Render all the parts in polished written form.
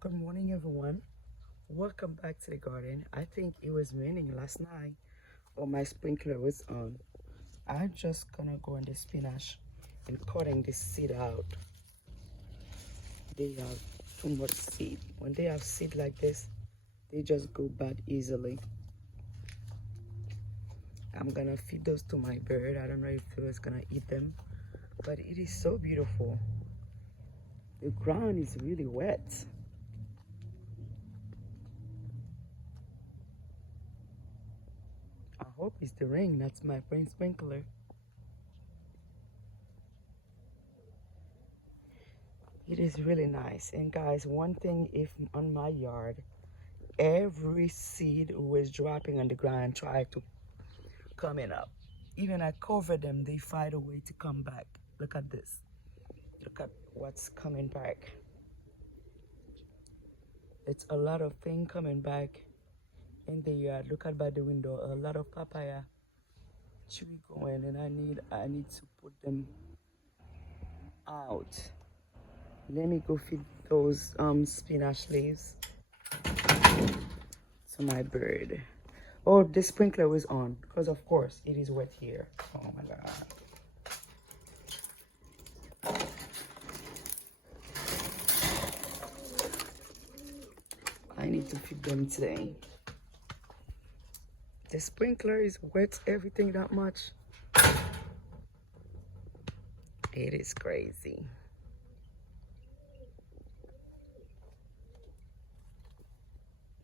Good morning, everyone. Welcome back to the garden. I think it was raining last night, but my sprinkler was on. I'm just gonna go in the spinach and cutting the seed out. They have too much seed. When they have seed like this, they just go bad easily. I'm gonna feed those to my bird. I don't know if it was gonna eat them, but it is so beautiful. The ground is really wet. I hope it's the rain, that's my brain sprinkler. It is really nice. And guys, one thing, if on my yard, every seed was dropping on the ground try to coming up. Even I cover them, they find a way to come back. Look at this. Look at what's coming back. It's a lot of things coming back in the yard. Look at by the window, a lot of papaya tree going, and I need to put them out. Let me go feed those spinach leaves to my bird. Oh, the sprinkler was on because of course it is wet here. Oh my god. I need to feed them today. The sprinkler is wet everything that much. It is crazy.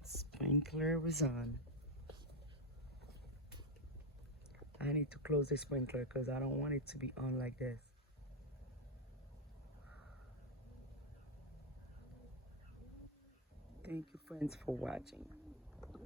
Sprinkler was on. I need to close the sprinkler because I don't want it to be on like this. Thank you friends for watching.